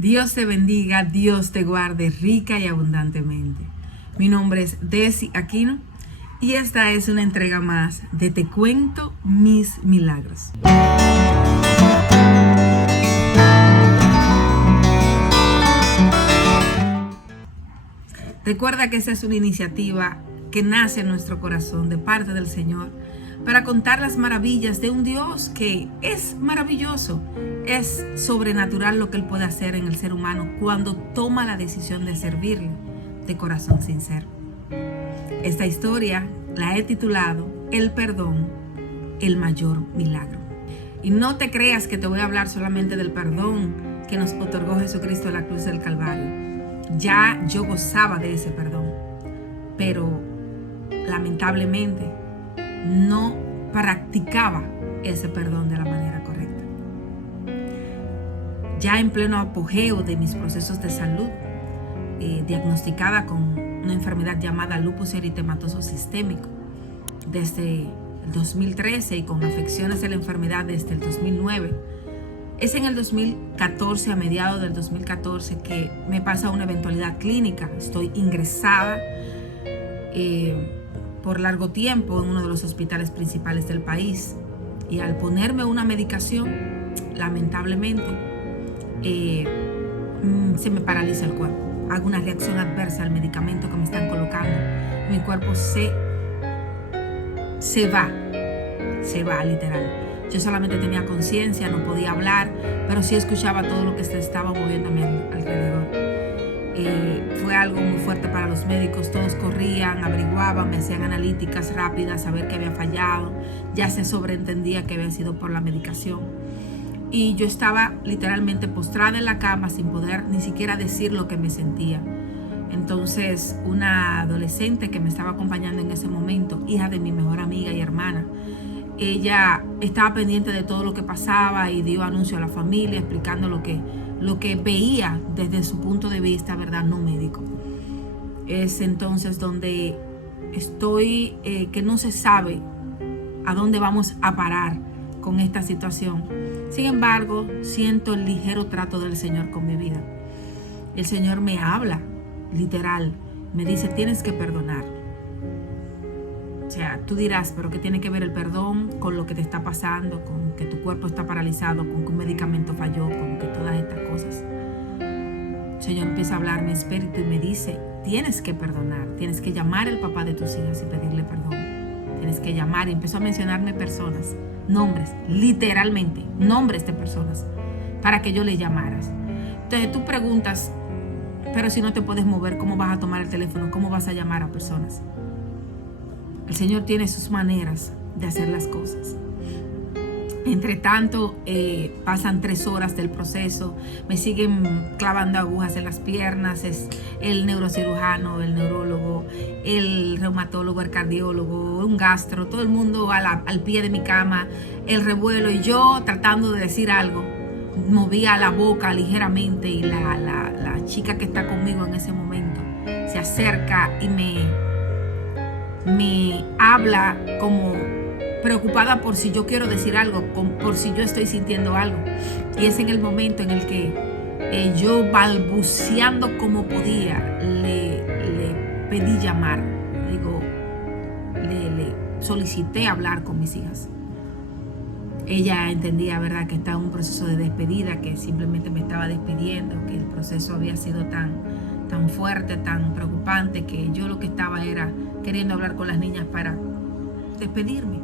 Dios te bendiga, Dios te guarde rica y abundantemente. Mi nombre es Desi Aquino y esta es una entrega más de Te Cuento Mis Milagros. Recuerda que esta es una iniciativa que nace en nuestro corazón de parte del Señor para contar las maravillas de un Dios que es maravilloso. Es sobrenatural lo que Él puede hacer en el ser humano cuando toma la decisión de servirle de corazón sincero. Esta historia la he titulado El perdón, el mayor milagro. Y no te creas que te voy a hablar solamente del perdón que nos otorgó Jesucristo en la cruz del Calvario. Ya yo gozaba de ese perdón, pero lamentablemente no practicaba ese perdón de la manera correcta. Ya en pleno apogeo de mis procesos de salud, diagnosticada con una enfermedad llamada lupus eritematoso sistémico desde el 2013 y con afecciones de la enfermedad desde el 2009, es en el 2014, a mediados del 2014, que me pasa una eventualidad clínica. Estoy ingresada por largo tiempo en uno de los hospitales principales del país. Y al ponerme una medicación, lamentablemente, se me paraliza el cuerpo. Hago una reacción adversa al medicamento que me están colocando. Mi cuerpo se va literal. Yo solamente tenía conciencia, no podía hablar, pero sí escuchaba todo lo que se estaba moviendo a mi alrededor. Fue algo muy fuerte para los médicos. Todos corrían, averiguaban, me hacían analíticas rápidas a ver qué había fallado. Ya se sobreentendía que había sido por la medicación. Y yo estaba literalmente postrada en la cama sin poder ni siquiera decir lo que me sentía. Entonces, una adolescente que me estaba acompañando en ese momento, hija de mi mejor amiga y hermana, ella estaba pendiente de todo lo que pasaba y dio anuncio a la familia explicando lo que veía desde su punto de vista, ¿verdad? No médico. Es entonces donde estoy, que no se sabe a dónde vamos a parar con esta situación. Sin embargo, siento el ligero trato del Señor con mi vida. El Señor me habla, literal, me dice, tienes que perdonar. O sea, tú dirás, pero ¿qué tiene que ver el perdón con lo que te está pasando, con que tu cuerpo está paralizado, con que un medicamento falló, con que todas estas cosas? El Señor empieza a hablar mi espíritu y me dice, tienes que perdonar, tienes que llamar al papá de tus hijas y pedirle perdón. Tienes que llamar, y empezó a mencionarme personas, nombres, literalmente, nombres de personas, para que yo le llamaras. Entonces tú preguntas, pero si no te puedes mover, ¿cómo vas a tomar el teléfono? ¿Cómo vas a llamar a personas? El Señor tiene sus maneras de hacer las cosas. Entre tanto, pasan 3 horas del proceso, me siguen clavando agujas en las piernas, es el neurocirujano, el neurólogo, el reumatólogo, el cardiólogo, un gastro, todo el mundo al pie de mi cama, el revuelo, y yo tratando de decir algo, movía la boca ligeramente y la chica que está conmigo en ese momento se acerca y me habla como preocupada por si yo quiero decir algo, por si yo estoy sintiendo algo. Y es en el momento en el que yo, balbuceando como podía, le pedí llamar. Le solicité hablar con mis hijas. Ella entendía, ¿verdad?, que estaba en un proceso de despedida, que simplemente me estaba despidiendo, que el proceso había sido tan fuerte, tan preocupante, que yo lo que estaba era queriendo hablar con las niñas para despedirme.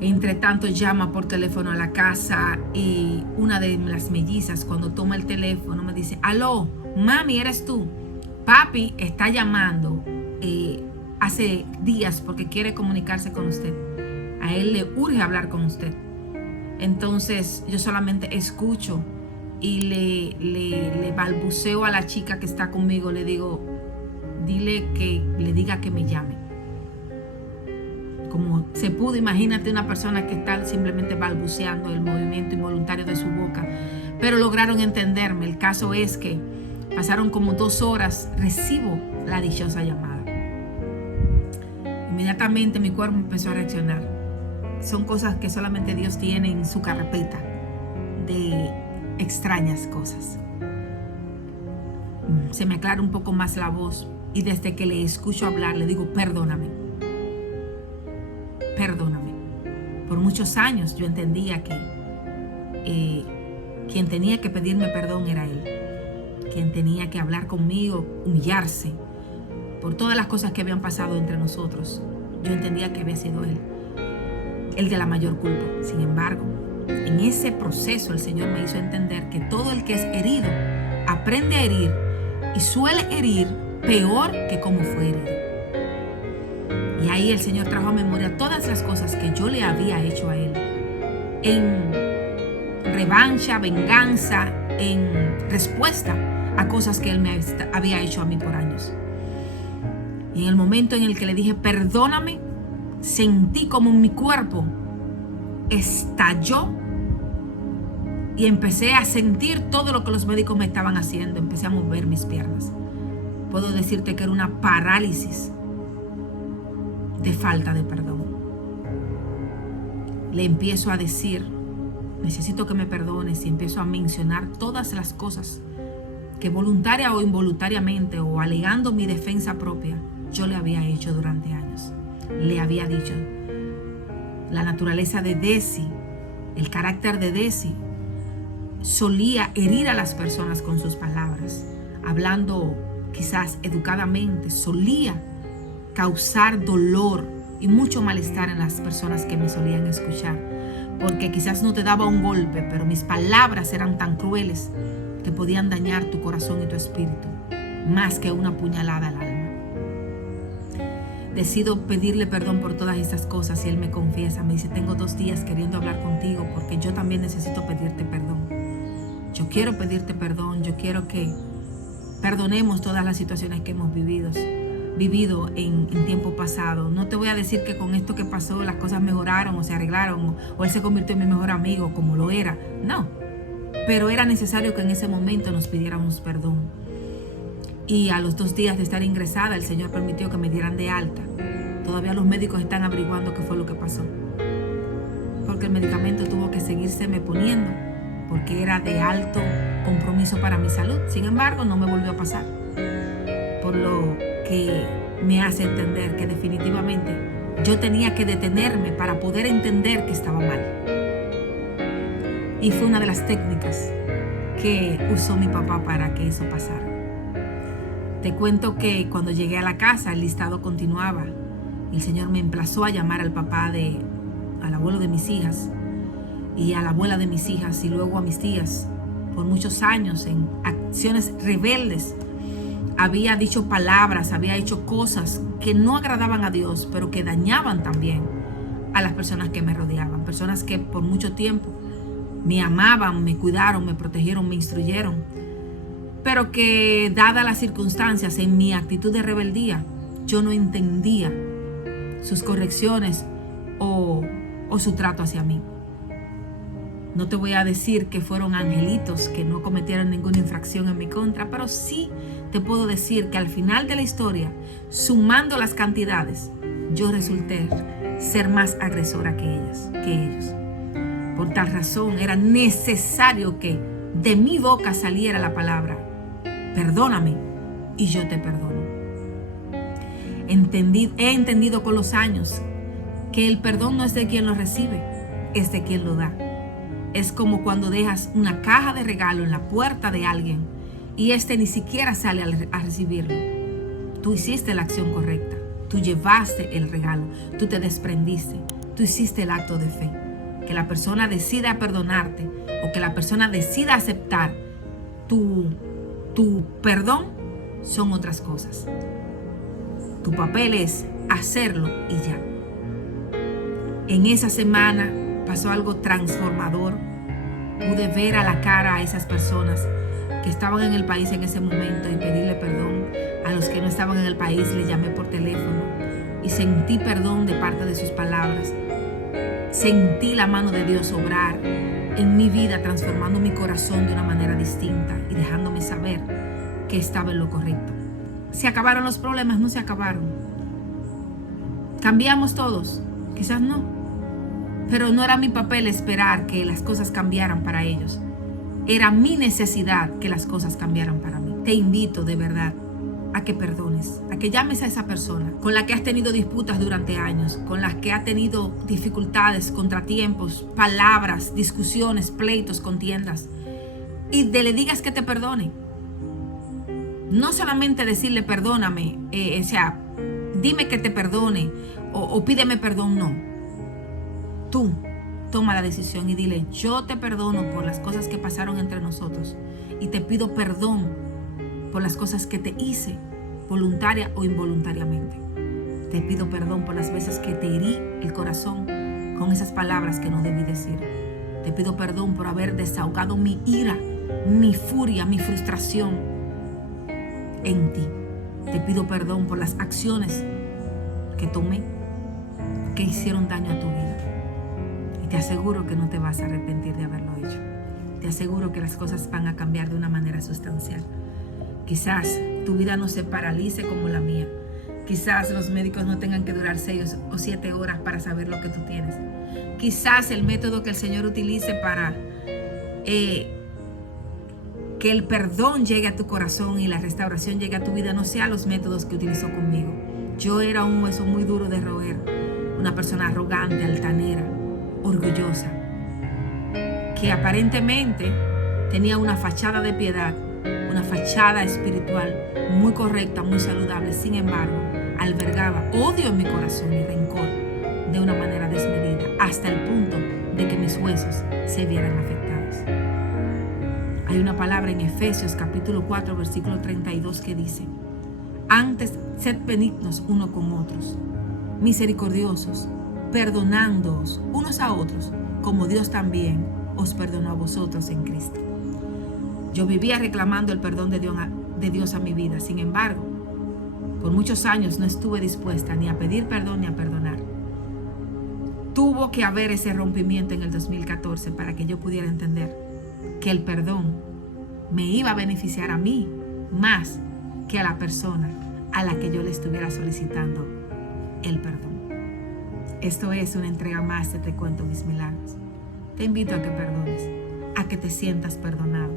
Entre tanto, llama por teléfono a la casa y una de las mellizas, cuando toma el teléfono, me dice, aló, mami, ¿eres tú? Papi está llamando hace días porque quiere comunicarse con usted. A él le urge hablar con usted. Entonces yo solamente escucho y le balbuceo a la chica que está conmigo, le digo, dile que le diga que me llame. Como se pudo, imagínate una persona que está simplemente balbuceando el movimiento involuntario de su boca, pero lograron entenderme. El caso es que pasaron como 2 horas, recibo la dichosa llamada. Inmediatamente mi cuerpo empezó a reaccionar. Son cosas que solamente Dios tiene en su carpeta de extrañas cosas. Se me aclara un poco más la voz y desde que le escucho hablar le digo, perdóname. Perdóname. Por muchos años yo entendía que quien tenía que pedirme perdón era él. Quien tenía que hablar conmigo, humillarse por todas las cosas que habían pasado entre nosotros. Yo entendía que había sido él el de la mayor culpa. Sin embargo, en ese proceso el Señor me hizo entender que todo el que es herido aprende a herir y suele herir peor que como fue herido. Y ahí el Señor trajo a memoria todas las cosas que yo le había hecho a él, en revancha, venganza, en respuesta a cosas que él me había hecho a mí por años. Y en el momento en el que le dije, perdóname, sentí como mi cuerpo estalló y empecé a sentir todo lo que los médicos me estaban haciendo. Empecé a mover mis piernas. Puedo decirte que era una parálisis de falta de perdón. Le empiezo a decir, necesito que me perdones, y empiezo a mencionar todas las cosas que voluntaria o involuntariamente o alegando mi defensa propia yo le había hecho durante años. Le había dicho, la naturaleza de Desi, el carácter de Desi, solía herir a las personas con sus palabras, hablando quizás educadamente, solía causar dolor y mucho malestar en las personas que me solían escuchar, porque quizás no te daba un golpe, pero mis palabras eran tan crueles que podían dañar tu corazón y tu espíritu, más que una puñalada al alma. Decido pedirle perdón por todas estas cosas y él me confiesa, me dice, tengo 2 días queriendo hablar contigo porque yo también necesito pedirte perdón. Yo quiero pedirte perdón, yo quiero que perdonemos todas las situaciones que hemos vivido en tiempo pasado. No te voy a decir que con esto que pasó las cosas mejoraron o se arreglaron o él se convirtió en mi mejor amigo como lo era. No, pero era necesario que en ese momento nos pidiéramos perdón. Y a los 2 días de estar ingresada, el Señor permitió que me dieran de alta. Todavía los médicos están averiguando qué fue lo que pasó, porque el medicamento tuvo que seguírseme poniendo porque era de alto compromiso para mi salud. Sin embargo, no me volvió a pasar, por lo que me hace entender que definitivamente yo tenía que detenerme para poder entender que estaba mal. Y fue una de las técnicas que usó mi papá para que eso pasara. Te cuento que cuando llegué a la casa el listado continuaba. El Señor me emplazó a llamar al al abuelo de mis hijas y a la abuela de mis hijas y luego a mis tías. Por muchos años en acciones rebeldes había dicho palabras, había hecho cosas que no agradaban a Dios, pero que dañaban también a las personas que me rodeaban. Personas que por mucho tiempo me amaban, me cuidaron, me protegieron, me instruyeron, pero que dadas las circunstancias, en mi actitud de rebeldía, yo no entendía sus correcciones o su trato hacia mí. No te voy a decir que fueron angelitos, que no cometieron ninguna infracción en mi contra, pero sí te puedo decir que al final de la historia, sumando las cantidades, yo resulté ser más agresora que ellos. Por tal razón, era necesario que de mi boca saliera la palabra, perdóname y yo te perdono. He entendido con los años que el perdón no es de quien lo recibe, es de quien lo da. Es como cuando dejas una caja de regalo en la puerta de alguien y este ni siquiera sale a recibirlo. Tú hiciste la acción correcta, tú llevaste el regalo, tú te desprendiste, tú hiciste el acto de fe. Que la persona decida perdonarte o que la persona decida aceptar tu perdón son otras cosas. Tu papel es hacerlo y ya. En esa semana pasó algo transformador. Pude ver a la cara a esas personas que estaban en el país en ese momento y pedirle perdón. A los que no estaban en el país les llamé por teléfono y sentí perdón de parte de sus palabras. Sentí la mano de Dios obrar en mi vida, transformando mi corazón de una manera distinta y dejándome saber que estaba en lo correcto. ¿Se acabaron los problemas? No se acabaron. ¿Cambiamos todos? Quizás no. Pero no era mi papel esperar que las cosas cambiaran para ellos. Era mi necesidad que las cosas cambiaran para mí. Te invito de verdad a que perdones, a que llames a esa persona con la que has tenido disputas durante años, con la que has tenido dificultades, contratiempos, palabras, discusiones, pleitos, contiendas, y le digas que te perdone. No solamente decirle perdóname, dime que te perdone o pídeme perdón, no. Tú toma la decisión y dile, yo te perdono por las cosas que pasaron entre nosotros y te pido perdón por las cosas que te hice, voluntaria o involuntariamente. Te pido perdón por las veces que te herí el corazón con esas palabras que no debí decir. Te pido perdón por haber desahogado mi ira, mi furia, mi frustración en ti. Te pido perdón por las acciones que tomé que hicieron daño a tu vida. Y te aseguro que no te vas a arrepentir de haberlo hecho. Te aseguro que las cosas van a cambiar de una manera sustancial. Quizás tu vida no se paralice como la mía. Quizás los médicos no tengan que durar 6 o 7 horas para saber lo que tú tienes. Quizás el método que el Señor utilice para que el perdón llegue a tu corazón y la restauración llegue a tu vida no sea los métodos que utilizó conmigo. Yo era un hueso muy duro de roer, una persona arrogante, altanera, orgullosa, que aparentemente tenía una fachada de piedad, una fachada espiritual muy correcta, muy saludable. Sin embargo, albergaba odio en mi corazón y rencor de una manera desmedida, hasta el punto de que mis huesos se vieran afectados. Hay una palabra en Efesios capítulo 4, versículo 32 que dice: antes, sed benignos unos con otros, misericordiosos, perdonándoos unos a otros, como Dios también os perdonó a vosotros en Cristo. Yo vivía reclamando el perdón de Dios a mi vida. Sin embargo, por muchos años no estuve dispuesta ni a pedir perdón ni a perdonar. Tuvo que haber ese rompimiento en el 2014 para que yo pudiera entender que el perdón me iba a beneficiar a mí más que a la persona a la que yo le estuviera solicitando el perdón. Esto es una entrega más de Te Cuento Mis Milagros. Te invito a que perdones, a que te sientas perdonado,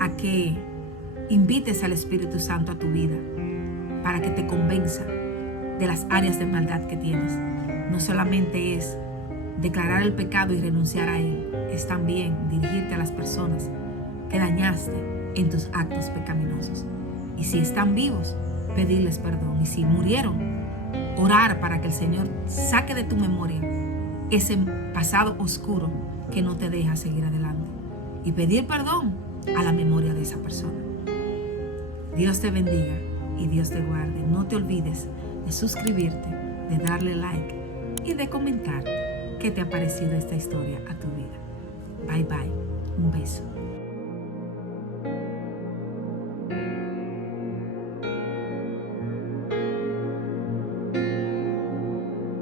a que invites al Espíritu Santo a tu vida para que te convenza de las áreas de maldad que tienes. No solamente es declarar el pecado y renunciar a él, es también dirigirte a las personas que dañaste en tus actos pecaminosos. Y si están vivos, pedirles perdón. Y si murieron, orar para que el Señor saque de tu memoria ese pasado oscuro que no te deja seguir adelante. Y pedir perdón a la memoria de esa persona. Dios te bendiga y Dios te guarde. No te olvides de suscribirte, de darle like y de comentar qué te ha parecido esta historia a tu vida. Bye bye. Un beso.